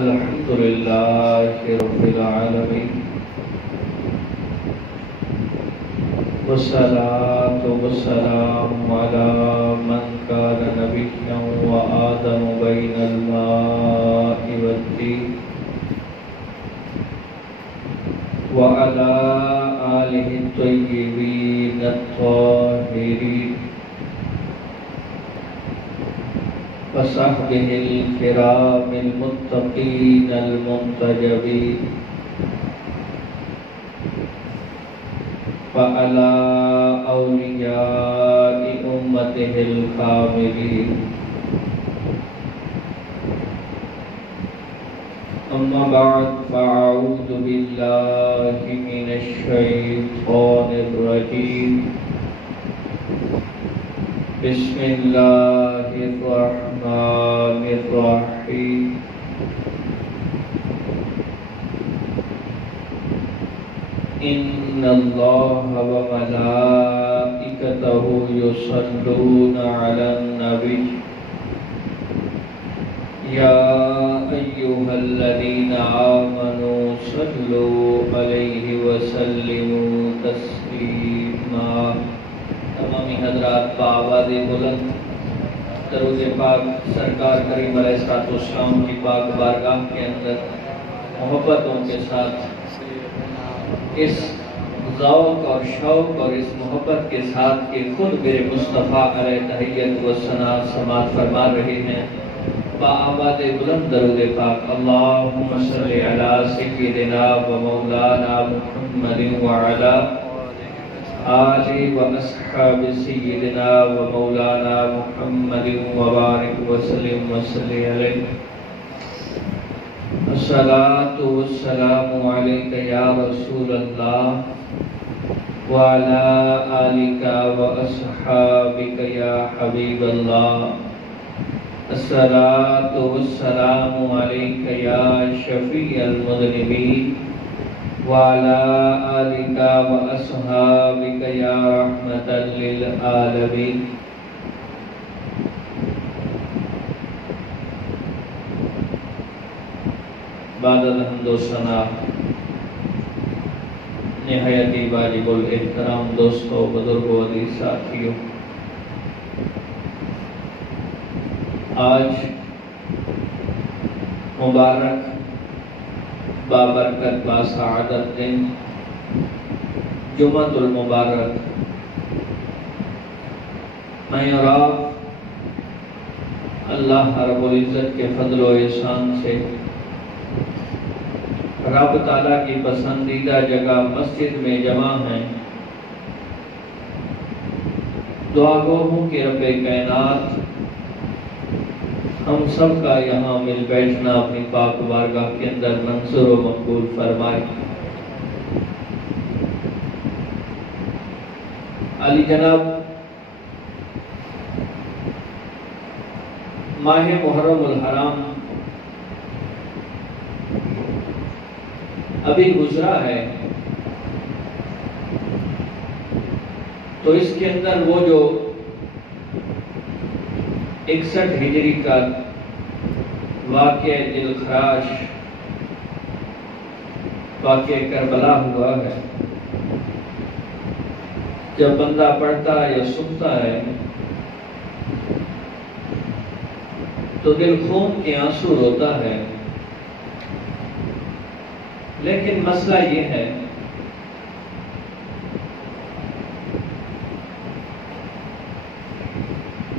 الحمد لله رب العالمين والصلاة والسلام على من كان نبيا وآدم بين الماء والطين وعلى آله الطيبين الطاهرين وصحبه الكرام المتقين المنتجبين وعلى أولياء أمته الكاملين. أما بعد فأعوذ بالله من الشيطان الرجيم. بسم الله الرحمن الرحيم. إن الله وملائكته يصلون على النبي يا أيها الذين آمنوا صلوا عليه وسلموا تسليما. تمامی حضرات بآواز بلند درود پاک سرکار کریم علیہ السلام کی پاک بارگاہ کے اندر محبتوں کے ساتھ اس ذوق اور شوق اور اس محبت کے ساتھ کہ خود میرے مصطفیٰ علیہ تحیت و ثنا سماعت فرما رہے ہیں بآواز بلند درود پاک اللہم صلی علی سیدنا و مولانا محمد وعلی آل و اصحاب سیدنا و مولانا محمد وبارک وسلم وصلی علیہ. الصلاة والسلام علیک یا رسول اللہ وعلی آلک و اصحابک یا حبیب اللہ. الصلاة والسلام علیک یا شفیع المذنبین وعلى آلك وأصحابك يا رحمة للعالمين. بعد الحمد والثناء نہایت واجب الاحترام دوستوں بزرگوں عزیز ساتھیوں، آج مبارک بابرکت باسعادت دن جمعۃ المبارک میں اور آپ اللہ رب العزت کے فضل و احسان سے رب تعالیٰ کی پسندیدہ جگہ مسجد میں جمع ہیں. دعا گو ہوں کہ رب کائنات ہم سب کا یہاں مل بیٹھنا اپنی پاک بارگاہ کے اندر منظور و مقبول فرمائے. علی جناب، ماہ محرم الحرام ابھی گزرا ہے، تو اس کے اندر وہ جو 61 ہجری کا واقعہ دلخراش واقعہ کربلا ہوا ہے. جب بندہ پڑھتا ہے یا سنتا ہے تو دل خون کے آنسو روتا ہے. لیکن مسئلہ یہ ہے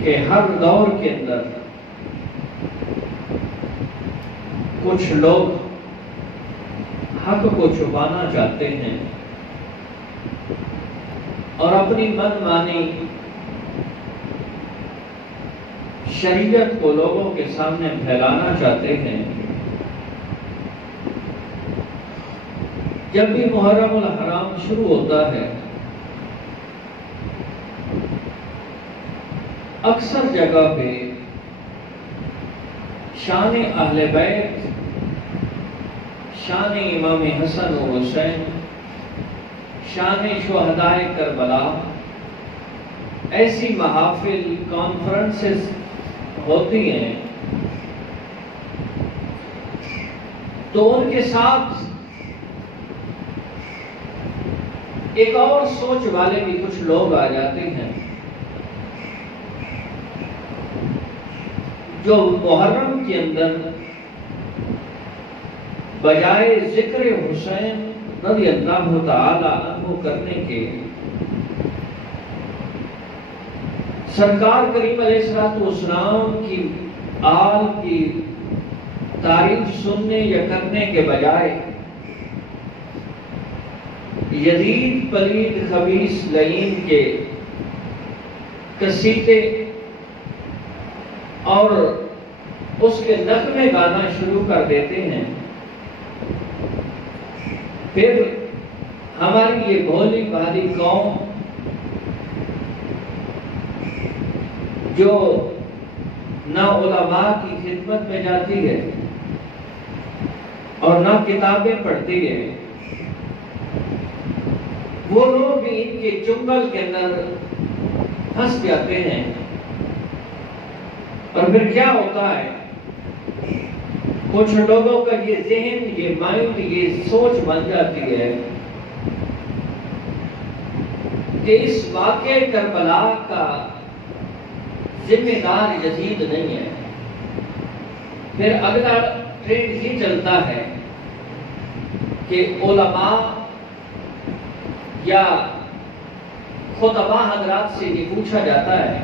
کہ ہر دور کے اندر کچھ لوگ حق کو چھپانا چاہتے ہیں اور اپنی من مانی شریعت کو لوگوں کے سامنے پھیلانا چاہتے ہیں. جب بھی محرم الحرام شروع ہوتا ہے اکثر جگہ پہ شان اہل بیت، شان امام حسن و حسین، شان شہدائے کربلا، ایسی محافل کانفرنسز ہوتی ہیں تو ان کے ساتھ ایک اور سوچ والے بھی کچھ لوگ آ جاتے ہیں جو محرم کے اندر بجائے ذکر حسین رضی اللہ تعالی عنہ کرنے کے سرکار کریم علیہ السلام کی آل کی تعریف سننے یا کرنے کے بجائے یزید پلید خبیث لعین کے قصیدے اور اس کے نغمے گانا شروع کر دیتے ہیں. پھر ہماری یہ بھولی بھالی قوم جو نہ علماء کی خدمت میں جاتی ہے اور نہ کتابیں پڑھتی ہے، وہ لوگ بھی ان کے چنگل کے اندر پھنس جاتے ہیں. اور پھر کیا ہوتا ہے، کچھ لوگوں کا یہ ذہن، یہ مائنڈ، یہ سوچ بن جاتی ہے کہ اس واقعہ کربلا کا ذمہ دار یزید نہیں ہے. پھر اگلا ٹرینڈ یہ چلتا ہے کہ علماء یا خطباء حضرات سے یہ پوچھا جاتا ہے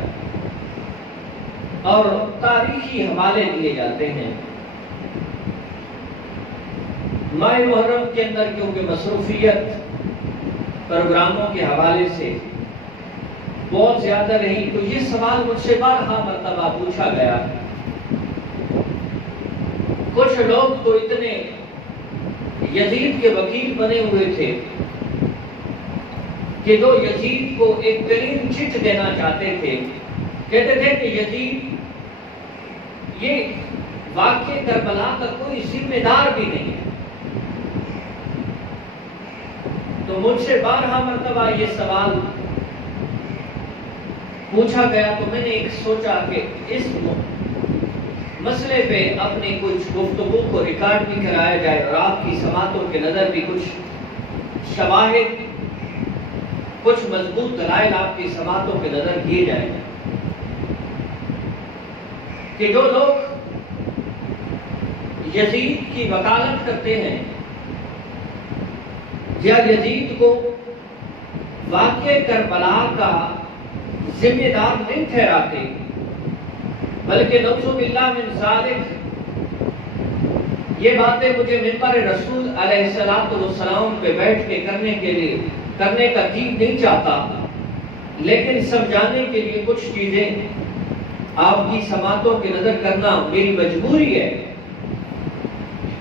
اور تاریخی حوالے دیے جاتے ہیں. ماہ محرم کے اندر کیونکہ مصروفیت پروگراموں کے حوالے سے بہت زیادہ رہی، تو یہ سوال مجھ سے بارہا مرتبہ پوچھا گیا. کچھ لوگ تو اتنے یزید کے وکیل بنے ہوئے تھے کہ جو یزید کو ایک کلین چٹ دینا چاہتے تھے، کہتے تھے کہ یزید یہ واقعہ کربلا کا کوئی ذمہ دار بھی نہیں ہے. تو مجھ سے بارہا مرتبہ یہ سوال پوچھا گیا، تو میں نے ایک سوچا کہ اس مسئلے پہ اپنی کچھ گفتگو کو ریکارڈ بھی کرایا جائے اور آپ کی سماعتوں کے نظر بھی کچھ شواہد، کچھ مضبوط دلائل آپ کی سماعتوں کے نظر کیے جائیں کہ جو لوگ یزید کی وکالت کرتے ہیں یا یزید کو واقعہ کربلا کا ذمہ دار نہیں ٹھہراتے، بلکہ نعوذ باللہ من ذالک یہ باتیں مجھے ممبر رسول علیہ السلام پہ بیٹھ کے کرنے کا جی نہیں چاہتا، لیکن سمجھانے کے لیے کچھ چیزیں آپ کی سماعتوں کی نظر کرنا میری مجبوری ہے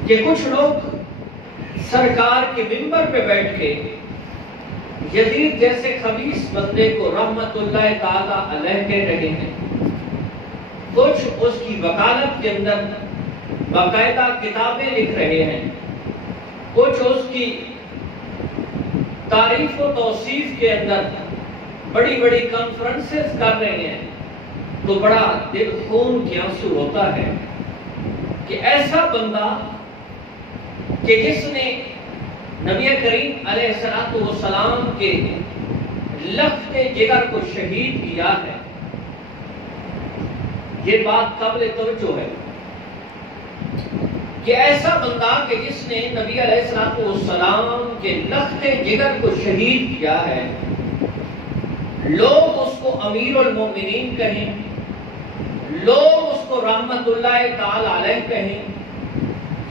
کہ کچھ لوگ سرکار کے ممبر پہ بیٹھ کے یزید جیسے خبیث بندے کو رحمت اللہ تعالی علیہ کہہ رہے ہیں، کچھ اس کی وکالت کے اندر باقاعدہ کتابیں لکھ رہے ہیں، کچھ اس کی تعریف و توصیف کے اندر بڑی بڑی کانفرنسز کر رہے ہیں. تو بڑا دل خون کے آنسو ہوتا ہے کہ ایسا بندہ کہ جس نے نبی کریم علیہ السلام کے لخت جگر کو شہید کیا ہے. یہ بات قابل توجہ ہے کہ ایسا بندہ کہ جس نے نبی علیہ السلام کے لخت جگر کو شہید کیا ہے، لوگ اس کو امیر المومنین کہیں، لوگ اس کو رحمت اللہ تعالی علیہ کہیں،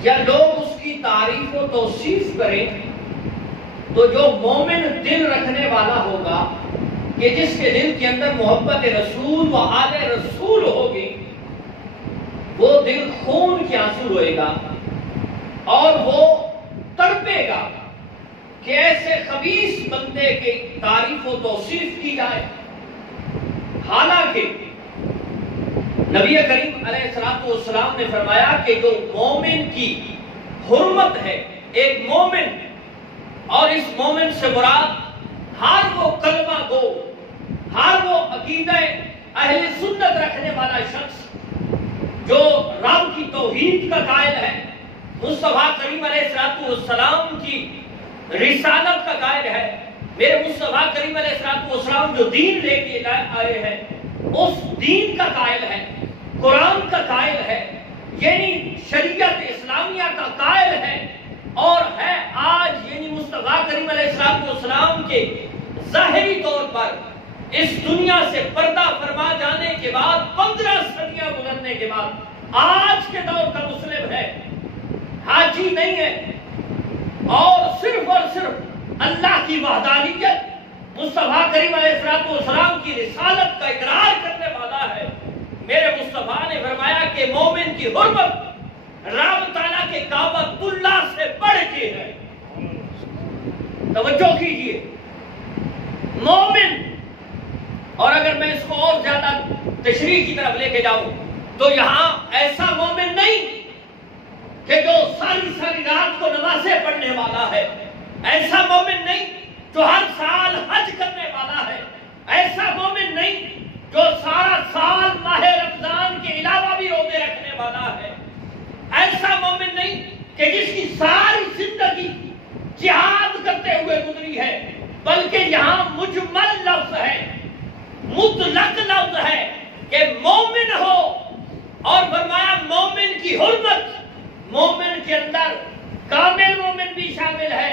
یا لوگ اس کی تعریف و توصیف کریں، تو جو مومن دل رکھنے والا ہوگا، کہ جس کے دل کے اندر محبت رسول و آل رسول ہوگی، وہ دل خون کے آنسو روئے گا اور وہ تڑپے گا کہ ایسے خبیث بندے کی تعریف و توصیف کی جائے. حالانکہ نبی کریم علیہ السلام نے فرمایا کہ جو مومن کی حرمت ہے، ایک مومن، اور اس مومن سے مراد ہر وہ کلمہ گو، ہر وہ عقیدہ اہل سنت رکھنے والا شخص جو رب کی توحید کا قائل ہے، مصطفیٰ کریم علیہ السلام کی رسالت کا قائل ہے، میرے مصطفیٰ کریم علیہ السلام جو دین لے کے آئے ہیں اس دین کا قائل ہے، قرآن کا قائل ہے، یعنی شریعت اسلامیہ کا قائل ہے، اور ہے آج یعنی مصطفیٰ کریم علیہ السلام کے ظاہری طور پر اس دنیا سے پردہ فرما جانے کے بعد 15 صدیاں گزرنے کے بعد آج کے دور کا مسلم ہے، حاجی نہیں ہے، اور صرف اللہ کی وحدانیت، مصطفیٰ کریم علیہ السلام کی رسالت کا اقرار کرنے والا ہے۔ میرے مصطفیٰ نے فرمایا کہ مومن کی حرمت رب تعالیٰ کے کعبۃ اللہ سے بڑھ کے ہے۔ توجہ کیجئے، مومن، اور اگر میں اس کو اور زیادہ تشریح کی طرف لے کے جاؤں تو یہاں ایسا مومن نہیں کہ جو ساری رات کو نمازیں پڑھنے والا ہے، ایسا مومن نہیں جو ہر سال حج کرنے والا ہے، ایسا مومن نہیں جو سارا سال ماہ رمضان کے علاوہ بھی روزے رکھنے والا ہے، ایسا مومن نہیں کہ جس کی ساری زندگی جہاد کرتے ہوئے گزری ہے، بلکہ یہاں مجمل لفظ ہے، مطلق لفظ ہے کہ مومن ہو، اور فرمایا مومن کی حرمت، مومن کے اندر کامل مومن بھی شامل ہے،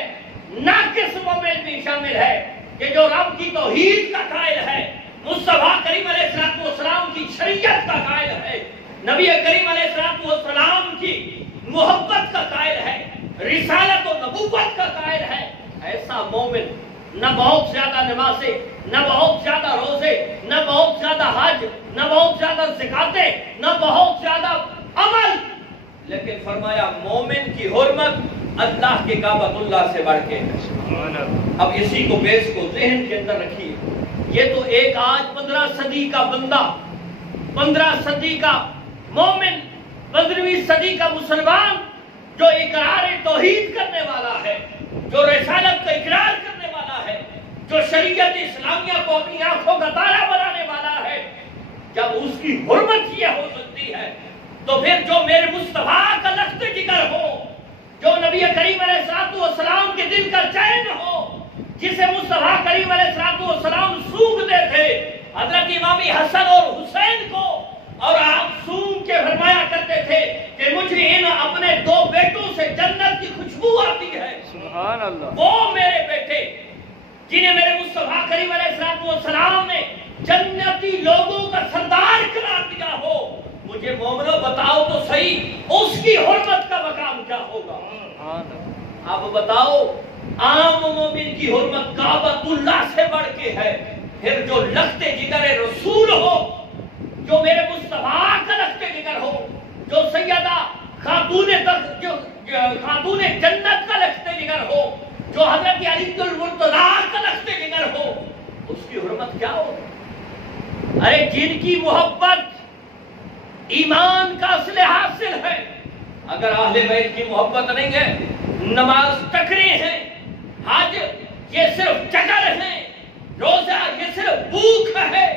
ناقص مومن بھی شامل ہے، کہ جو رب کی توحید کا قائل ہے، مصطفیٰ کریم علیہ السلام کی شریعت کا قائل ہے، نبی کریم علیہ السلام کی محبت کا قائل ہے، رسالت و نبوت کا قائل ہے، ایسا مومن نہ بہت زیادہ نمازیں، نہ بہت زیادہ روزے، نہ بہت زیادہ حج، نہ بہت زیادہ زکاتیں، نہ بہت زیادہ عمل، لیکن فرمایا مومن کی حرمت اللہ کے کعبۃ اللہ سے بڑھ کے ہے۔ اب اسی کو بیس کو ذہن کے اندر رکھیے، یہ تو ایک آج 15 صدی کا بندہ، 15 صدی کا مومن، 15ویں صدی کا مسلمان جو اقرار توحید کرنے والا ہے، جو رسالت کا اقرار کرنے والا ہے، جو شریعت اسلامیہ کو اپنی آنکھوں کا تارا بنانے والا ہے، جب اس کی حرمت یہ ہو سکتی ہے تو پھر جو میرے مصطفیٰ کا لخت جگر ہو، جو نبی کریم علیہ السلام کے دل کا چین ہو، جسے مصطفیٰ کریم علیہ السلام سونگتے تھے حضرت امام حسن اور حسین کو، اور آپ سونگ کے فرمایا کرتے تھے کہ مجھے ان اپنے 2 بیٹوں سے جنت کی خوشبو آتی ہے، سبحان اللہ، وہ میرے بیٹے جنہیں میرے مصطفیٰ کریم علیہ السلام نے جنتی لوگوں کا سردار قرار دیا ہو، مجھے مومنو بتاؤ تو صحیح اس کی حرمت کا مقام کیا ہوگا؟ اب بتاؤ، عام مومن کی حرمت کعبۃ اللہ سے بڑھ کے ہے، پھر جو لخت جگر رسول ہو، جو میرے مصطفیٰ کا لخت جگر ہو، جو سیدہ خاتون جنت کا لخت جگر ہو، جو حضرت علی المرتضیٰ کا لخت جگر ہو، اس کی حرمت کیا ہو؟ ارے جن کی محبت ایمان کا اصل حاصل ہے، اگر اہل بیت کی محبت نہیں ہے، نماز ٹکرے ہیں، حج یہ صرف چکر ہیں، روزہ یہ صرف بھوک ہے،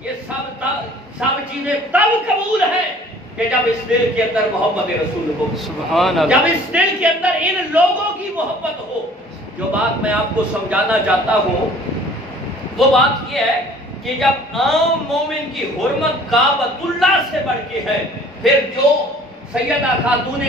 یہ سب چیزیں تب قبول ہیں کہ جب اس دل کے اندر محبت رسول ہو، سبحان اللہ، جب اس دل کے اندر ان لوگوں کی محبت ہو۔ جو بات میں آپ کو سمجھانا چاہتا ہوں وہ بات یہ ہے کہ جب عام مومن کی حرمت کعبۃ اللہ سے بڑھ کے ہے، پھر جو سیدہ خاتون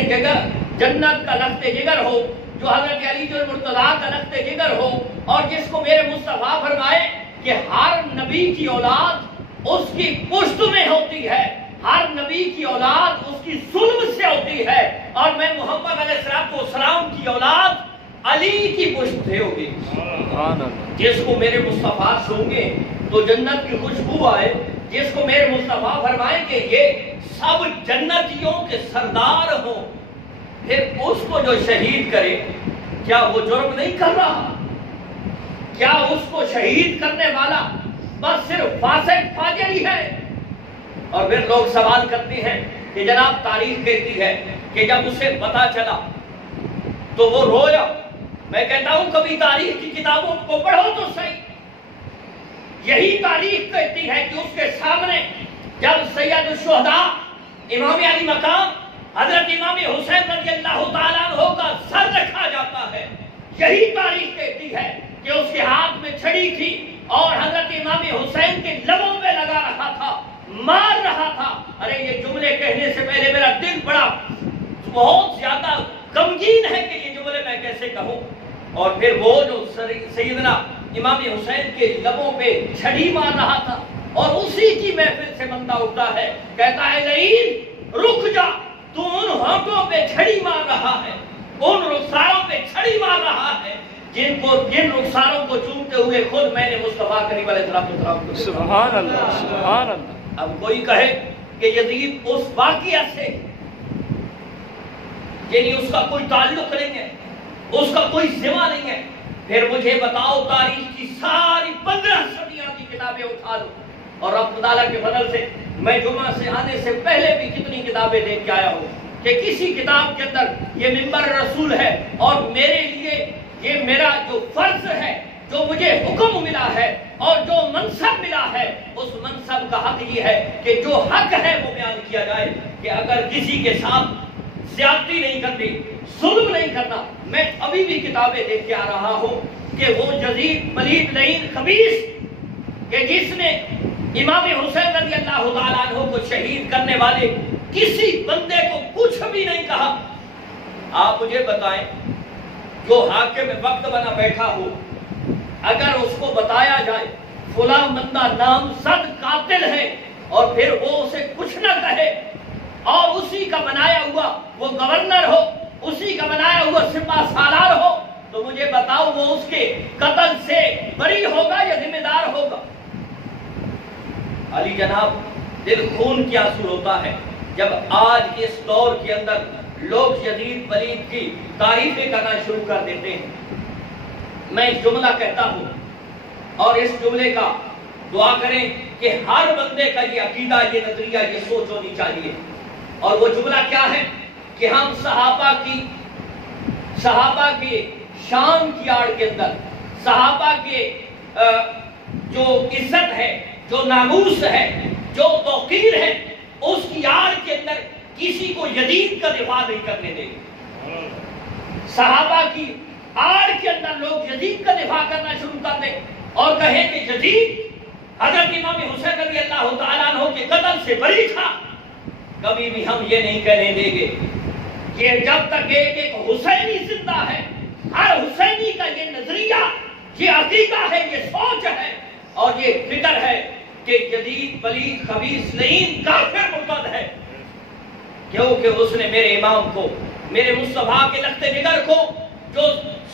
جنت کا لخت جگر ہو، جو حضرت علی المرتضیٰ کا لخت جگر ہو، اور جس کو میرے مصطفیٰ فرمائے کہ ہر نبی کی اولاد اس کی پشت میں ہوتی ہے، ہر نبی کی اولاد اس کی ظلم سے ہوتی ہے، اور میں محمد علیہ السلام کی اولاد علی کی پشت سے ہوگی، جس کو میرے مصطفیٰ سونگے تو جنت کی خوشبو آئے، جس کو میرے مصطفیٰ فرمائے کہ یہ سب جنتیوں کے سردار ہوں، پھر اس کو جو شہید کرے کیا وہ جرم نہیں کر رہا؟ کیا اس کو شہید کرنے والا بس صرف فاسق فاجر ہی ہے؟ اور پھر لوگ سوال کرتے ہیں کہ جناب تاریخ کہتی ہے کہ جب اسے پتا چلا تو وہ رویا۔ میں کہتا ہوں کبھی تاریخ کی کتابوں کو پڑھو تو صحیح، یہی تاریخ کہتی ہے کہ اس کے سامنے جب سید الشہداء امام علی مقام حضرت امام حسین رضی اللہ تعالیٰ عنہ کا سر رکھا جاتا ہے۔ یہی تاریخ کہتی ہے کہ اس کے ہاتھ میں چھڑی تھی اور حضرت امام حسین کے لبوں پہ لگا رہا تھا، مار رہا تھا۔ ارے یہ جملے کہنے سے پہلے میرا دل بڑا بہت زیادہ غمگین ہے کہ یہ جملے میں کیسے کہوں۔ اور پھر وہ جو سیدنا امام حسین کے لبوں پہ چھڑی مار رہا تھا، اور اسی کی محفل سے بندہ اٹھتا ہے، کہتا ہے لعین رک جا، تو ان ہونٹوں پہ چھڑی مار رہا ہے، ان رخساروں پہ چھڑی مار رہا ہے جن رخساروں کو چومتے ہوئے خود میں نے مصطفیٰ کریم علیہ السلام کو۔ سبحان اللہ، سبحان اللہ۔ اب کوئی کہے کہ یزید اس واقعہ سے یعنی اس کا کوئی تعلق نہیں ہے، اس کا کوئی ذمہ نہیں ہے، پھر مجھے بتاؤ تاریخ کی ساری 15 صدیوں کی کتابیں اٹھا دو، اور رب تعالیٰ کے فضل سے میں جمعہ سے آنے سے پہلے بھی کتنی کتابیں دیکھ کے آیا ہوں کہ کسی کتاب کے اندر یہ منبر رسول ہے، اور میرے لیے یہ میرا جو فرض ہے، جو مجھے حکم ملا ہے اور جو منصب ملا ہے، اس منصب کا حق یہ ہے کہ جو حق ہے وہ بیان کیا جائے، کہ اگر کسی کے ساتھ زیادتی نہیں کرنی، ظلم نہیں کرنا۔ میں ابھی بھی کتابیں دیکھ کے آ رہا ہوں کہ وہ یزید پلید لعین خبیث کہ جس نے امام حسین رضی اللہ تعالیٰ عنہ کو شہید کرنے والے کسی بندے کو کچھ بھی نہیں کہا۔ آپ مجھے بتائیں جو حاکم وقت بنا بیٹھا ہو، اگر اس کو بتایا جائے فلاں بندہ نامزد قاتل ہے اور پھر وہ اسے کچھ نہ کہے، اور اسی کا بنایا ہوا وہ گورنر ہو، اسی کا بنایا ہوا سپاہ سالار ہو، تو مجھے بتاؤ وہ اس کے قتل سے بری ہوگا یا ذمہ دار ہوگا؟ علی جناب، دل خون کیا آنسو ہوتا ہے جب آج کے اس دور کے اندر لوگ یزید پلید کی تعریفیں کرنا شروع کر دیتے ہیں۔ میں اس جملہ کہتا ہوں، اور اس جملے کا دعا کریں کہ ہر بندے کا یہ عقیدہ، یہ نظریہ، یہ سوچ ہونی چاہیے، اور وہ جملہ کیا ہے کہ ہم صحابہ کے شان کی آڑ کے اندر، صحابہ کے جو عزت ہے، جو ناموس ہے، جو توقیر ہے، اس کی آڑ کے اندر کسی کو یزید کا دفاع نہیں کرنے دیں گے۔ صحابہ کی آڑ کے اندر لوگ یزید کا دفاع کرنا شروع کر دیں اور کہیں کہ یزید حضرت امام حسین رضی اللہ تعالیٰ عنہ کے قتل سے بری تھا، کبھی بھی ہم یہ نہیں کہنے دیں گے۔ یہ جب تک ایک حسینی زندہ ہے، ہر حسینی کا یہ نظریہ، یہ عقیدہ ہے، یہ سوچ ہے اور یہ فکر ہے کہ یزید پلید خبیث لعین کافر مرتد ہے، کیونکہ اس نے میرے امام کو، میرے مصطفیٰ کے لخت جگر کو، جو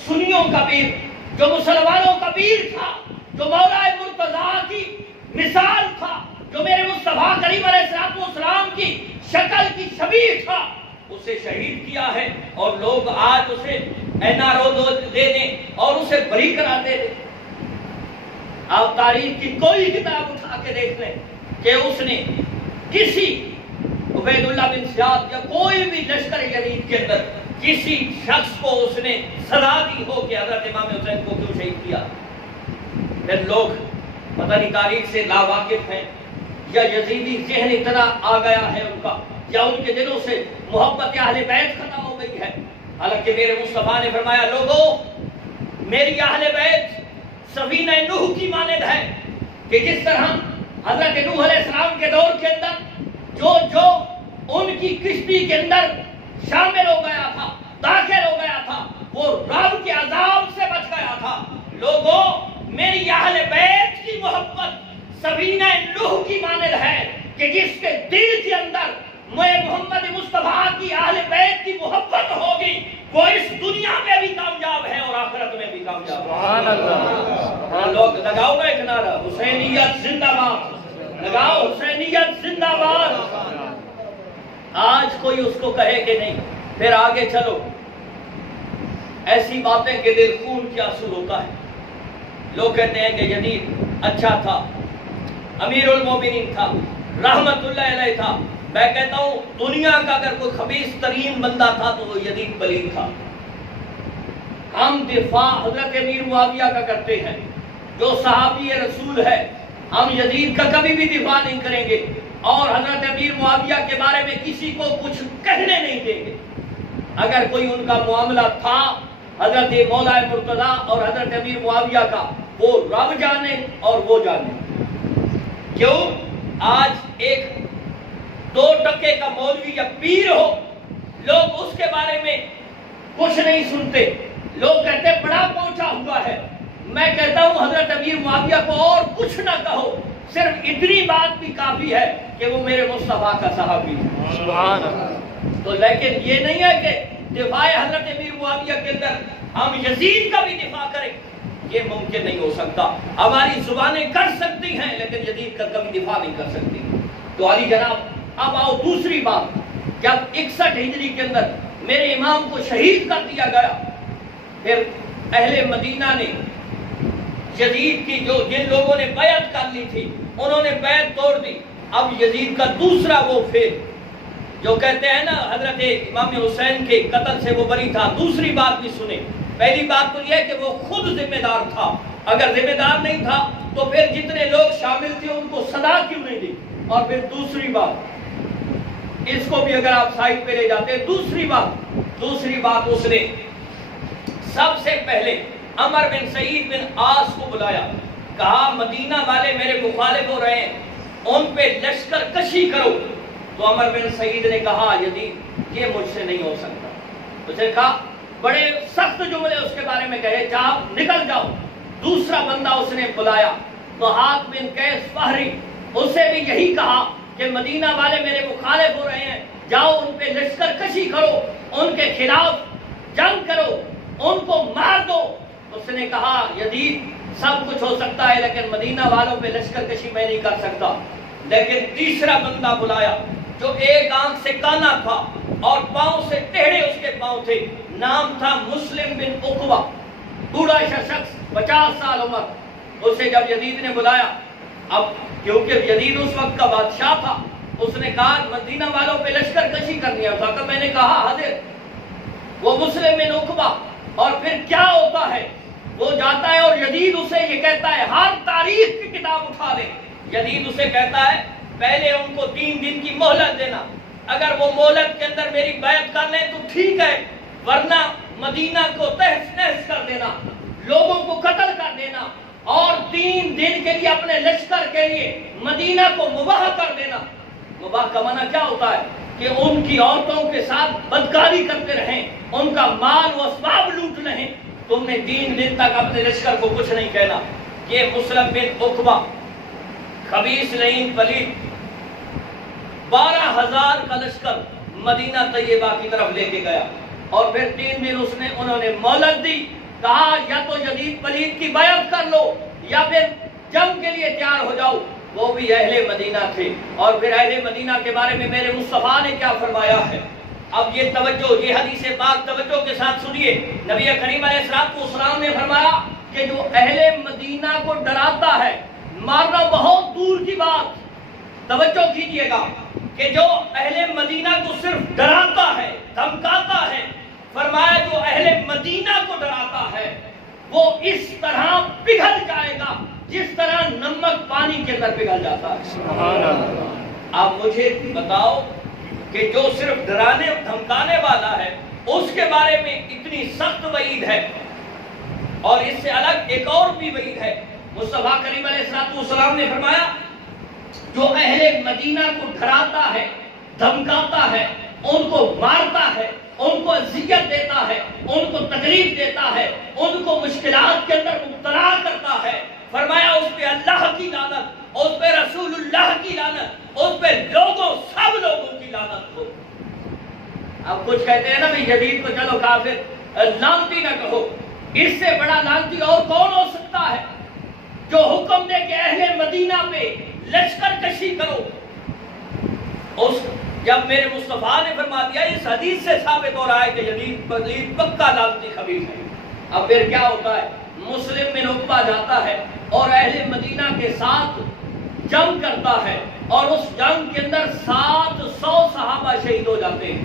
سنیوں کا پیر، جو مسلمانوں کا پیر تھا، جو مولا مرتضیٰ کی مثال تھا، جو میرے مصطفیٰ کریم علیہ السلام کی شکل کی شبیہ تھا، اسے شہید کیا ہے، اور لوگ آج اسے NRO دے دیں اور اسے بری کراتے دیں۔ آپ تاریخ کی کوئی کتاب اٹھا کے دیکھ لیں کہ اس نے کسی عبید اللہ بن زیاد یا کوئی بھی لشکر یزید کے اندر کسی شخص کو اس نے سزا دی ہو کہ حضرت امام حسین کو کیوں شہید کیا۔ پھر لوگ پتہ نہیں تاریخ سے لا واقف ہیں، یا یزیدی ذہن اتنا آ گیا ہے ان کا، یا ان کے دلوں سے محبت اہل بیت ختم ہو گئی ہے۔ حالانکہ میرے مصطفیٰ نے فرمایا لوگوں، میری اہل بیت سفینہ نوح کی مانند ہے، کہ جس طرح حضرت نوح علیہ السلام کے دور کے اندر جو ان کی کشتی کے اندر شامل ہو گیا تھا، داخل ہو گیا تھا، وہ رب کے عذاب سے بچ گیا تھا۔ لوگوں، میری اہل بیت کی محبت سفینہ نوح کی مانند ہے، کہ جس کے دل کے اندر محمد مصطفیٰ کی اہل بیت کی محبت ہوگی، وہ اس دنیا میں بھی کامیاب ہے اور آخرت میں بھی کامیاب ہے۔ سبحان اللہ۔ لوگ لگاؤ گا ایک نعرہ، حسینیت زندہ باد، لگاؤ حسینیت زندہ باد۔ آج کوئی اس کو کہے کہ نہیں، پھر آگے چلو، ایسی باتیں کہ دل خون کی آنسو ہوتا ہے۔ لوگ کہتے ہیں کہ یزید اچھا تھا، امیر المومنین تھا، رحمت اللہ علیہ تھا۔ میں کہتا ہوں دنیا کا اگر کوئی خبیث ترین بندہ تھا تو وہ یزید پلید تھا۔ ہم دفاع حضرت امیر معاویہ کا کرتے ہیں، جو صحابی رسول ہے، ہم یزید کا کبھی بھی دفاع نہیں کریں گے، اور حضرت امیر معاویہ کے بارے میں کسی کو کچھ کہنے نہیں دیں گے۔ اگر کوئی ان کا معاملہ تھا حضرت مولا مرتضیٰ اور حضرت امیر معاویہ کا، وہ رب جانے اور وہ جانے۔ کیوں آج ایک 2 ٹکے کا مولوی یا پیر ہو، لوگ اس کے بارے میں کچھ نہیں سنتے، لوگ کہتے بڑا پہنچا ہوا ہے۔ میں کہتا ہوں حضرت امیر معاویہ کو اور کچھ نہ کہو، صرف اتنی بات بھی کافی ہے کہ وہ میرے مصطفیٰ کا صحابی ہے۔ سبحان اللہ۔ تو لیکن یہ نہیں ہے کہ دفاع حضرت امیر معاویہ کے اندر ہم یزید کا بھی دفاع کریں، یہ ممکن نہیں ہو سکتا۔ ہماری زبانیں کر سکتی ہیں لیکن یزید کا کبھی دفاع نہیں کر سکتی۔ تو علی جناب اب آؤ دوسری بات، جب 61 ہجری کے اندر میرے امام کو شہید کر دیا گیا، پھر اہل مدینہ نے یزید کی جن لوگوں نے بیعت کر لی تھی انہوں نے بیعت توڑ دی۔ اب یزید کا دوسرا وہ پھر جو کہتے ہیں نا حضرت امام حسین کے قتل سے وہ بری تھا، دوسری بات بھی سنیں۔ پہلی بات تو یہ کہ وہ خود ذمہ دار تھا، اگر ذمہ دار نہیں تھا تو پھر جتنے لوگ شامل تھے ان کو سزا کیوں نہیں دی؟ اور پھر دوسری بات، اس کو بھی اگر آپ سائڈ پہ لے جاتے، دوسری بات اس نے سب سے پہلے عمر بن سعید بن عاص کو بلایا، کہا مدینہ والے میرے مخالف ہو رہے ہیں، ان پہ لشکر کشی کرو۔ تو عمر بن سعید نے کہا یزید یہ مجھ سے نہیں ہو سکتا۔ اس نے کہا بڑے سخت جملے اس کے بارے میں کہے، جاؤ نکل جاؤ۔ دوسرا بندہ اس نے بلایا تو حاتم بن قیس فہری، اسے بھی یہی کہا کہ مدینہ والے میرے مخالف ہو رہے ہیں، جاؤ ان پہ لشکر کشی کرو، ان کے خلاف جنگ کرو، ان کو مار دو۔ اس نے کہا یزید سب کچھ ہو سکتا ہے لیکن مدینہ والوں پہ لشکر کشی میں نہیں کر سکتا۔ لیکن تیسرا بندہ بلایا جو ایک آنکھ سے کانا تھا اور پاؤں سے ٹیڑھے اس کے پاؤں تھے، نام تھا مسلم بن عقبہ، بوڑھا شخص 50 سال عمر۔ اسے جب یزید نے بلایا، اب کیونکہ یزید اس وقت کا بادشاہ تھا، اس نے کہا مدینہ والوں پہ لشکر کشی کرنی ہے۔ تو میں نے کہا حاضر، وہ مسلم بن عقبہ، اور پھر کیا ہوتا ہے؟ وہ جاتا ہے اور یزید اسے یہ کہتا ہے، ہر تاریخ کی کتاب اٹھا لے، یزید اسے کہتا ہے پہلے ان کو 3 دن کی مہلت دینا، اگر وہ مہلت کے اندر میری بیعت کر لیں تو ٹھیک ہے، ورنہ مدینہ کو تہس نہس کر دینا، لوگوں کو قتل کر دینا، اور 3 دن کے لیے اپنے لشکر کے لیے مدینہ کو مباح کر دینا۔ مباح کا معنی کیا ہوتا ہے؟ کہ ان کی عورتوں کے ساتھ بدکاری کرتے رہیں، ان کا مال و اسباب لوٹ رہیں، تم نے 3 دن تک اپنے لشکر کو کچھ نہیں کہنا۔ یہ مسلم بن عقبہ خبیث لعین پلید 12,000 کا لشکر مدینہ طیبہ کی طرف لے کے گیا، اور پھر 3 دن انہوں نے مہلت دی، کہا یا تو یزید پلید کی بیعت کر لو یا پھر جنگ کے لیے تیار ہو جاؤ۔ وہ بھی اہل مدینہ تھے، اور پھر اہل مدینہ کے بارے میں میرے مصطفیٰ نے کیا فرمایا ہے؟ اب یہ توجہ، یہ حدیث پاک توجہ کے ساتھ سنیے۔ نبی کریم علیہ السلام نے فرمایا کہ جو اہل مدینہ کو ڈراتا ہے، مارنا بہت دور کی بات، توجہ کیجئے گا کہ جو اہل مدینہ کو صرف ڈراتا ہے، دھمکاتا ہے، فرمایا جو اہل مدینہ کو ڈراتا ہے وہ اس طرح پگھل جائے گا جس طرح نمک پانی کے اندر پگھل جاتا ہے۔ سبحان اللہ۔ آپ مجھے بتاؤ کہ جو صرف ڈرانے اور دھمکانے والا ہے اس کے بارے میں اتنی سخت وعید ہے، اور اس سے الگ ایک اور بھی وعید ہے۔ مصطفیٰ کریم علیہ السلام نے فرمایا جو اہل مدینہ کو ڈراتا ہے، دھمکاتا ہے، ان کو مارتا ہے، ان کو اذیت دیتا ہے، ان کو تکلیف دیتا ہے، ان کو مشکلات کے اندر مبتلا کرتا ہے، فرمایا اس پہ اللہ کی لعنت، اس پہ رسول اللہ کی لعنت، اس پہ سب لوگوں کی لعنت ہو۔ اب کچھ کہتے ہیں نا بھئی یزید کو چلو کافر لعنتی نہ کہو، اس سے بڑا لعنتی اور کون ہو سکتا ہے جو حکم دے کہ اہل مدینہ پہ لشکر کشی کرو۔ جب میرے مصطفیٰ نے فرما دیا، اس حدیث سے ثابت ہو رہا ہے کہ یزید پلید پکا لعنتی خبیث ہے۔ اب پھر کیا ہوتا ہے؟ مسلم بن عقبہ جاتا ہے اور اہل مدینہ کے ساتھ جنگ کرتا ہے، اور اس جنگ کے اندر 700 صحابہ شہید ہو جاتے ہیں،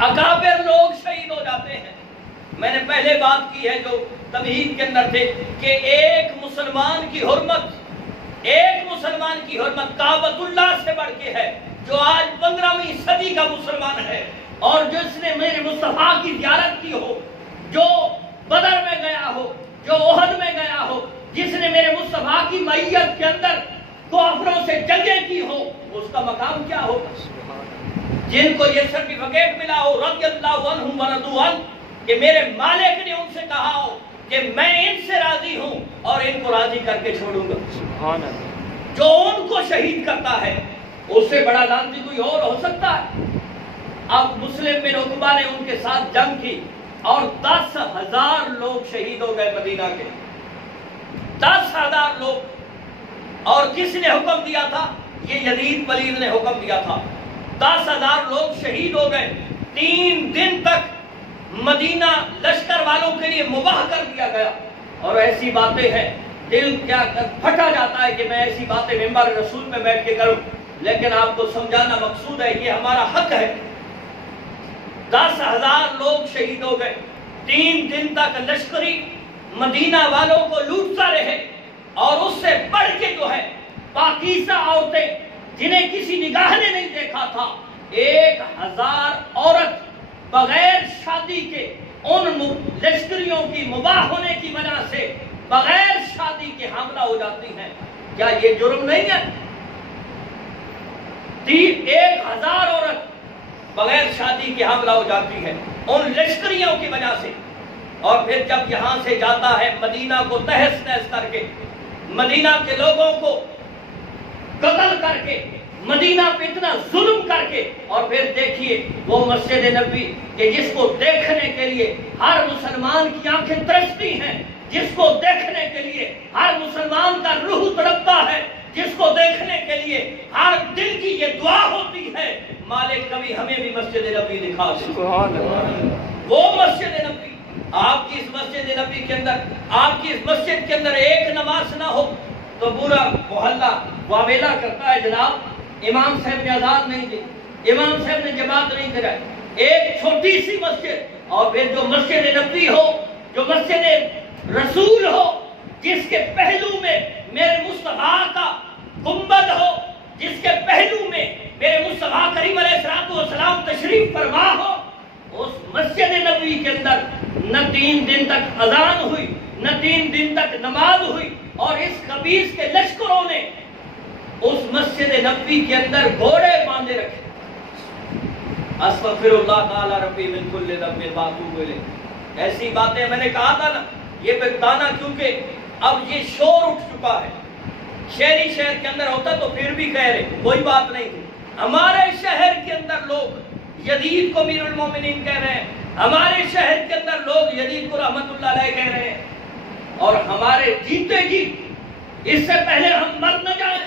اکابر لوگ شہید ہو جاتے ہیں۔ میں نے پہلے بات کی ہے جو تمہید کے اندر تھے کہ ایک مسلمان کی حرمت ایک مسلمان کی حرمت کعبۃ اللہ سے بڑھ کے ہے، جو آج 15ویں صدی کا مسلمان ہے اور جس نے میرے مصطفیٰ کی زیارت کی ہو، جو بدر میں گیا ہو، جو احد میں گیا ہو، جس نے میرے مصطفیٰ کی معیت کے اندر کافروں سے جنگیں کی ہو، اس کا مقام کیا ہوگا؟ جن کو یہ سرٹیفکیٹ ملا ہو رضی اللہ عنہم ورضوا عنہ کہ میرے مالک نے ان سے کہا ہو کہ میں ان سے راضی ہوں اور ان کو راضی کر کے چھوڑوں گا، سبحان اللہ، جو ان کو شہید کرتا ہے اس سے بڑا لعنتی کوئی اور ہو سکتا ہے؟ اب مسلم بن عقبہ نے ان کے ساتھ جنگ کی اور 10,000 لوگ شہید ہو گئے مدینہ کے، 10,000 لوگ۔ اور کس نے حکم دیا تھا؟ یہ یزید ولید نے حکم دیا تھا۔ 10,000 لوگ شہید ہو گئے۔ 3 دن تک مدینہ لشکر والوں کے لیے مباح کر دیا گیا، اور ایسی باتیں ہیں دل کیا پھٹا جاتا ہے کہ میں ایسی باتیں ممبر رسول میں بیٹھ کے کروں، لیکن آپ کو سمجھانا مقصود ہے، یہ ہمارا حق ہے۔ 10,000 لوگ شہید ہو گئے۔ 3 دن تک لشکری مدینہ والوں کو لوٹتا رہے، اور اس سے بڑھ کے جو ہے پاکیزہ عورتیں جنہیں کسی نگاہ نے نہیں دیکھا تھا، 1,000 عورت بغیر شادی کے ان لشکریوں کی مباح ہونے کی وجہ سے بغیر شادی کے حاملہ ہو جاتی ہیں۔ کیا یہ جرم نہیں ہے؟ 1,000 عورت بغیر شادی کے حاملہ ہو جاتی ہے ان لشکریوں کی وجہ سے۔ اور پھر جب یہاں سے جاتا ہے مدینہ کو تہس نہس کر کے، مدینہ کے لوگوں کو قتل کر کے، مدینہ پہ اتنا ظلم کر کے، اور پھر دیکھیے وہ مسجد نبوی کہ جس کو دیکھنے کے لیے ہر مسلمان کی آنکھیں ترستی ہیں، جس کو دیکھنے کے لیے ہر مسلمان کا روح تڑپتا ہے، جس کو دیکھنے کے لیے ہر دل کی یہ دعا ہوتی ہے، مالک کبھی ہمیں بھی مسجد نبوی دکھا دے۔ سبحان اللہ۔ وہ مسجد نبوی، آپ کی اس مسجد نبوی کے اندر، آپ کی اس مسجد کے اندر ایک نماز نہ ہو تو پورا محلہ واویلا کرتا ہے، جناب امام صاحب نے اذان نہیں دی، امام صاحب نے جماعت نہیں کرائی۔ ایک چھوٹی سی مسجد، اور پھر جو مسجد نبوی ہو، جو مسجد رسول ہو، جس کے پہلو میں میرے مصطفیٰ کا گنبد ہو، جس کے پہلو میں میرے مصطفیٰ کریم علیہ السلام تشریف فرما ہو، اس مسجد نبوی کے اندر نہ 3 دن تک اذان ہوئی، نہ 3 دن تک نماز ہوئی، اور اس خبیث کے لشکروں نے اس مسجد نبوی کے اندر گھوڑے باندھے رکھے۔ استغفر اللہ تعالی ربی من کل ذنب واتوب الیہ۔ ایسی باتیں میں نے کہا تھا نا، یہ بتانا کیونکہ اب یہ شور اٹھ چکا ہے۔ شہری شہر کے اندر ہوتا تو پھر بھی کہہ رہے، کوئی بات نہیں تھی۔ ہمارے شہر کے اندر لوگ یزید کو امیر المومنین کہہ رہے ہیں، ہمارے شہر کے اندر لوگ یزید کو رحمت اللہ علیہ کہہ رہے ہیں، اور ہمارے جیتے جی اس سے پہلے ہم مر نہ جائیں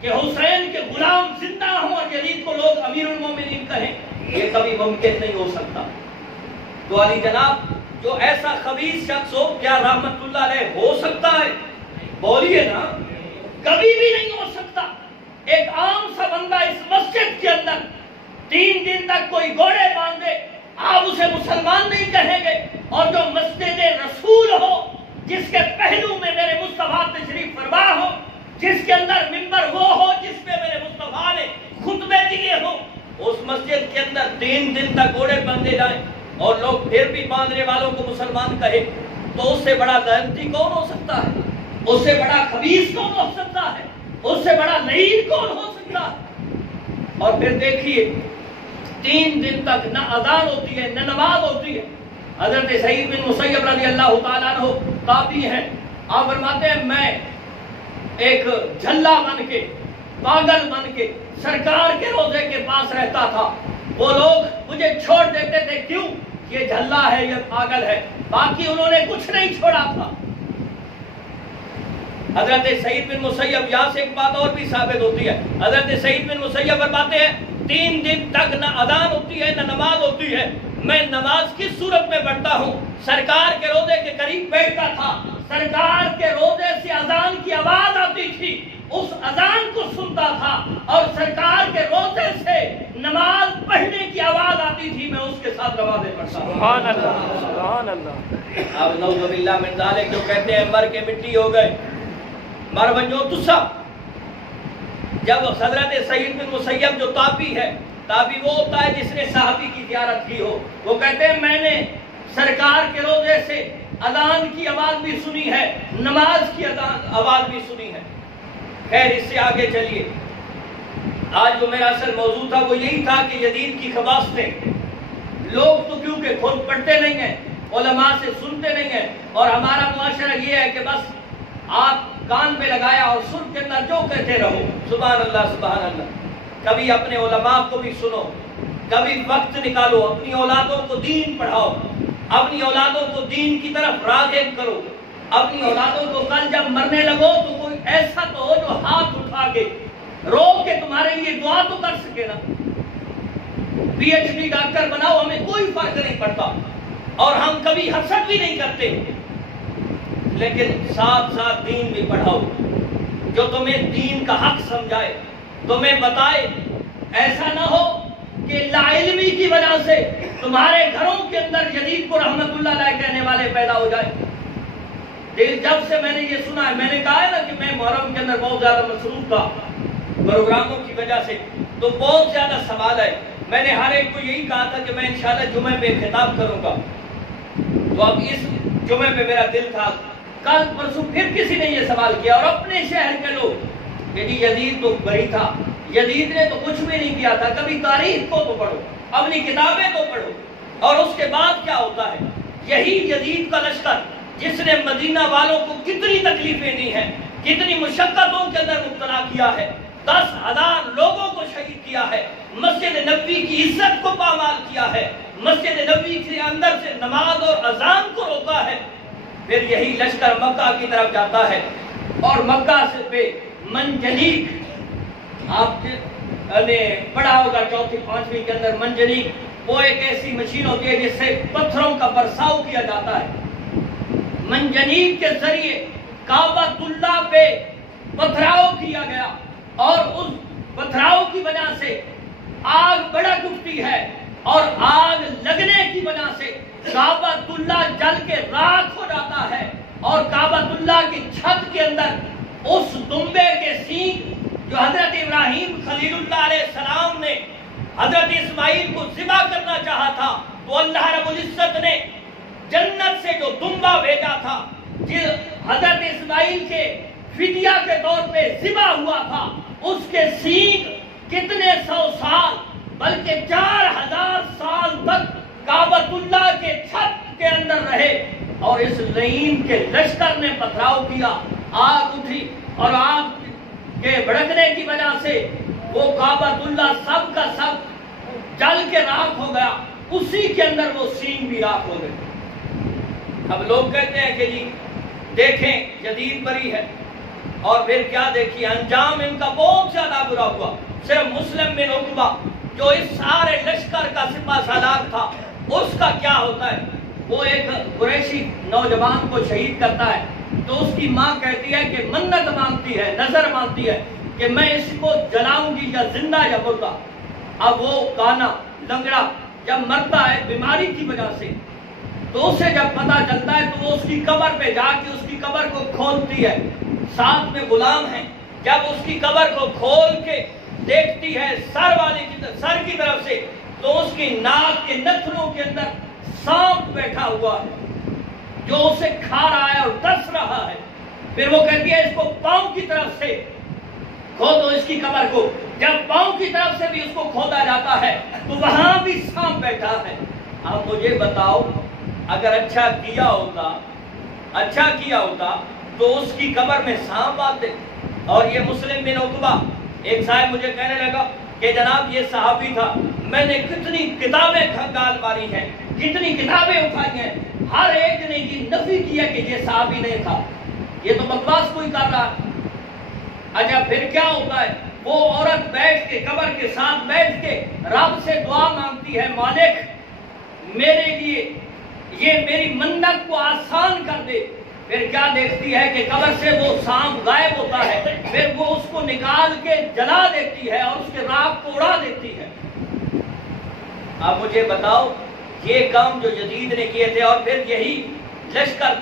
کہ حسین کے غلام زندہ ہوں اور یزید کو لوگ امیر المومنین کہیں، یہ کبھی ممکن نہیں ہو سکتا۔ تو علی جناب جو ایسا خبیث شخص ہو، کیا رحمت اللہ علیہ ہو سکتا ہے؟ بولیے نا، کبھی بھی نہیں ہو سکتا۔ ایک عام سا بندہ اس مسجد کے اندر 3 دن تک کوئی گھوڑے باندھے، آپ اسے مسلمان نہیں کہیں گے، اور جو مسجد رسول ہو، جس کے پہلو میں میرے مصطفیٰ تشریف فرما ہو، جس کے اندر منبر وہ ہو جس پہ میرے مصطفیٰ نے خطبے دیے ہو، اس مسجد کے اندر 3 دن تک گھوڑے باندھے جائیں اور لوگ پھر بھی باندھنے والوں کو مسلمان کہے، تو اس سے بڑا لعنتی کون ہو سکتا ہے؟ اس سے بڑا خبیث کون ہو سکتا ہے؟ اس سے بڑا لعین کون ہو سکتا ہے؟ اور پھر دیکھیے 3 دن تک نہ اذان ہوتی ہے، نہ نماز ہوتی ہے۔ حضرت سعید بن مسیب رضی اللہ تعالیٰ عنہ تابعی ہیں، آپ فرماتے ہیں میں ایک جھلا بن کے، پاگل بن کے سرکار کے روضے کے پاس رہتا تھا، وہ لوگ مجھے چھوڑ دیتے تھے، کیوں؟ یہ جھلا ہے، یہ پاگل ہے، باقی انہوں نے کچھ نہیں چھوڑا تھا۔ حضرت سعید بن مسیب، یہاں سے ایک بات اور بھی ثابت ہوتی ہے، حضرت سعید بن مسیب فرماتے ہیں 3 دن تک نہ اذان ہوتی ہے نہ نماز ہوتی ہے، میں نماز کس صورت میں پڑھتا ہوں؟ سرکار کے روضے کے قریب بیٹھتا تھا، سرکار کے روضے سے اذان کی آواز آتی تھی، اس اذان کو سنتا تھا، اور سرکار کے روضے سے نماز پڑھنے کی آواز آتی تھی، میں اس کے ساتھ نمازیں پڑھتا ہوں۔ سبحان اللہ، سبحان اللہ۔ اب نعوذ باللہ من ذالک جو کہتے ہیں مر کے مٹی ہو گئے، مرونجو تسا جب حضرت سعید بن مسیب جو تابعی ہے، تابعی وہ ہوتا ہے جس نے صحابی کی زیارت کی ہو، وہ کہتے ہیں میں نے سرکار کے روضے سے اذان کی آواز بھی سنی ہے، نماز کی آواز بھی سنی ہے۔ خیر اس سے آگے چلیے، آج جو میرا اصل موضوع تھا وہ یہی تھا کہ یزید کی خباثتیں، لوگ تو کیونکہ خود پڑھتے نہیں ہیں، علماء سے سنتے نہیں ہیں، اور ہمارا معاشرہ یہ ہے کہ بس آپ کان پہ لگایا اور سن کے اندر جو کہتے رہو۔ سبحان اللہ سبحان اللہ۔ کبھی اپنے علماء کو بھی سنو، کبھی وقت نکالو، اپنی اولادوں کو دین پڑھاؤ، اپنی اولادوں کو دین کی طرف راغب کرو، اپنی اولادوں کو کل جب مرنے لگو تو کوئی ایسا تو ہو جو ہاتھ اٹھا کے رو کے تمہارے لیے دعا تو کر سکے نا۔ پی ایچ ڈی ڈاکٹر بناؤ، ہمیں کوئی فرق نہیں پڑتا، اور ہم کبھی حسد بھی نہیں کرتے، لیکن ساتھ ساتھ دین بھی پڑھاؤ، جو تمہیں دین کا حق سمجھائے، تمہیں بتائے۔ ایسا نہ ہو کہ لا علمی کی وجہ سے تمہارے گھروں کے اندر یزید کو رحمت اللہ علیہ کہنے والے پیدا ہو جائے۔ جب سے میں نے یہ سنا ہے، میں نے کہا ہے نا کہ میں محرم کے اندر بہت زیادہ مصروف تھا پروگراموں کی وجہ سے، تو بہت زیادہ سوال ہے۔ میں نے ہر ایک کو یہی کہا تھا کہ میں انشاءاللہ جمعے پہ خطاب کروں گا، تو اب اس جمعے پہ میرا دل تھا۔ کل پرسوں پھر کسی نے یہ سوال کیا، اور اپنے شہر کے لوگ کہ جی یزید تو بری تھا، یزید نے تو کچھ بھی نہیں کیا تھا، کبھی تاریخ کو تو پڑھو، اپنی کتابیں تو پڑھو۔ اور اس کے بعد کیا ہوتا ہے؟ یہی یزید کا لشکر جس نے مدینہ والوں کو کتنی تکلیفیں دی ہیں، کتنی مشقتوں کے اندر مبتلا کیا ہے، 10,000 لوگوں کو شہید کیا ہے، مسجد نبوی کی عزت کو پامال کیا ہے، مسجد نبوی کے اندر سے نماز اور اذان کو روکا ہے، پھر یہی لشکر مکہ کی طرف جاتا ہے، اور مکہ سے پہ منجنیق، آپ نے پڑھا ہوگا 4th 5ویں کے اندر، منجنیق وہ ایک ایسی مشین ہوتی ہے جس سے پتھروں کا برساؤ کیا جاتا ہے۔ منجنیق کے ذریعے کعبۃ اللہ پہ پتھراؤ کیا گیا، اور اس پتھراؤ کی وجہ سے آگ بھڑک اٹھتی ہے، اور آگ لگنے کی وجہ سے کعبۃ اللہ جل کے راکھ ہو جاتا ہے، اور کعبۃ اللہ کی چھت کے اندر اس دمبے کے سینگ جو حضرت ابراہیم خلیل اللہ علیہ السلام نے حضرت اسماعیل کو ذبح کرنا چاہا تھا، تو اللہ رب العزت نے جنت سے جو دمبا بھیجا تھا، حضرت اسماعیل کے فدیہ کے طور پہ ذبح ہوا تھا، اس کے سینگ کتنے 100 سال بلکہ 4000 سال تک کعبۃ اللہ کے چھت کے اندر رہے، اور اس لعین کے لشکر نے پتھراؤ کیا، آگ اٹھی، اور آگ کے بھڑکنے کی وجہ سے وہ کعبۃ اللہ سب کا سب جل کے راکھ ہو گیا، اسی کے اندر وہ سینگ بھی راکھ ہو گئے۔ اب لوگ کہتے ہیں کہ جی دیکھیں یزید بری ہے، اور پھر کیا دیکھیے انجام ان کا بہت زیادہ برا ہوا۔ صرف مسلم بن عقبہ جو اس سارے لشکر کا سپہ سالار تھا، اس کا کیا ہوتا ہے؟ وہ ایک قریشی نوجوان کو شہید کرتا ہے، تو اس کی ماں کہتی ہے کہ منت مانگتی ہے، نظر مانگتی ہے کہ میں اس کو جلاؤں گی یا زندہ یا مردہ۔ اب وہ کانا لنگڑا جب مرتا ہے بیماری کی وجہ سے، تو اسے جب پتہ چلتا ہے تو وہ اس کی قبر پہ جا کے اس کی قبر کو کھولتی ہے، ساتھ میں غلام ہیں، جب اس کی قبر کو کھول کے دیکھتی ہے سر کی طرف سے، تو اس کی ناک کے نتھنوں کے اندر سانپ بیٹھا ہوا ہے جو اسے کھا رہا ہے اور ڈس رہا ہے۔ پھر وہ کہتی ہے اس کو پاؤں کی طرف سے کھودو اس کی قبر کو، جب پاؤں کی طرف سے بھی اس کو کھودا جاتا ہے تو وہاں بھی سانپ بیٹھا ہے۔ اب مجھے بتاؤ اگر اچھا کیا ہوتا تو اس کی قبر میں سانپ آتے؟ اور یہ مسلم بن عقبہ، ایک صاحب مجھے کہنے لگا کہ جناب یہ صحابی تھا، میں نے کتنی کتابیں کھنگال ماری ہیں، کتنی کتابیں اٹھائی ہیں، ہر ایک نے یہ نفی کیا کہ یہ صحابی نہیں تھا، یہ تو بکواس کوئی کر رہا ہے۔ اچھا پھر کیا ہوتا ہے؟ وہ عورت بیٹھ کے قبر کے ساتھ بیٹھ کے رب سے دعا مانگتی ہے، مالک میرے لیے یہ میری منت کو آسان کر دے۔ پھر کیا دیکھتی ہے کہ قبر سے وہ سانپ غائب ہوتا ہے، پھر وہ اس کو نکال کے جلا دیتی ہے اور اس کے راکھ کو اڑا دیتی ہے۔ اب مجھے بتاؤ یہ کام جو یزید نے کیے تھے، اور پھر یہی لشکر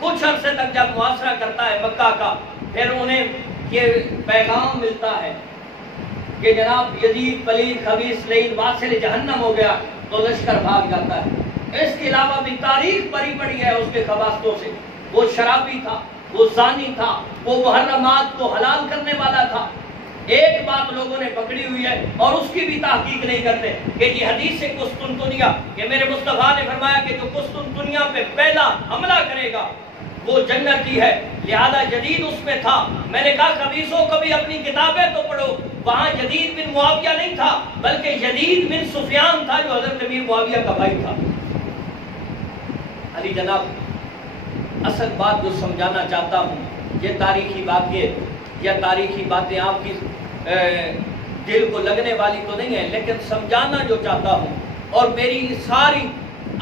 کچھ عرصے تک جب محاصرہ کرتا ہے مکہ کا، پھر انہیں یہ پیغام ملتا ہے کہ جناب یزید پلید خبیث لعین واصل جہنم ہو گیا، تو لشکر بھاگ جاتا ہے۔ اس کے علاوہ بھی تاریخ بھری پڑی ہے اس کے خباستوں سے۔ وہ شرابی تھا، وہ زانی تھا، وہ محرمات کو حلال کرنے والا تھا۔ ایک بات لوگوں نے پکڑی ہوئی ہے اور اس کی بھی تحقیق نہیں کرتے کہ یہ حدیث قسطنطنیہ کہ میرے مصطفیٰ نے فرمایا کہ جو قسطنطنیہ پہ پہلا حملہ کرے گا وہ جنتی ہے، لہذا یزید اس میں تھا۔ میں نے کہا خبیثوں کبھی اپنی کتابیں تو پڑھو، وہاں یزید بن معاویہ نہیں تھا بلکہ یزید بن سفیان تھا جو حضرت امیر معاویہ کا بھائی تھا۔ علی جناب، اصل بات جو سمجھانا چاہتا ہوں، یہ تاریخی باتیں آپ کی دل کو لگنے والی تو نہیں ہے، لیکن سمجھانا جو چاہتا ہوں، اور میری ساری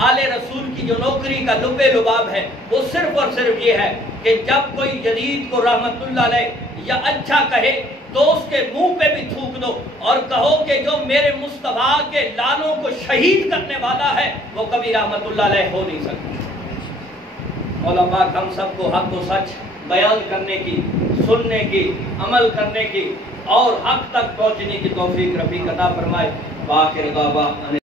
آل رسول کی جو نوکری کا لب لباب ہے وہ صرف اور صرف یہ ہے کہ جب کوئی یزید کو رحمت اللہ علیہ یا اچھا کہے تو اس کے منہ پہ بھی تھوک دو اور کہو کہ جو میرے مصطفیٰ کے لالوں کو شہید کرنے والا ہے وہ کبھی رحمت اللہ علیہ ہو نہیں سکتا۔ مولا پاک ہم سب کو حق و سچ بیان کرنے کی، سننے کی، عمل کرنے کی اور حق تک پہنچنے کی توفیق رفیق عطا فرمائے۔ باقر دعوانا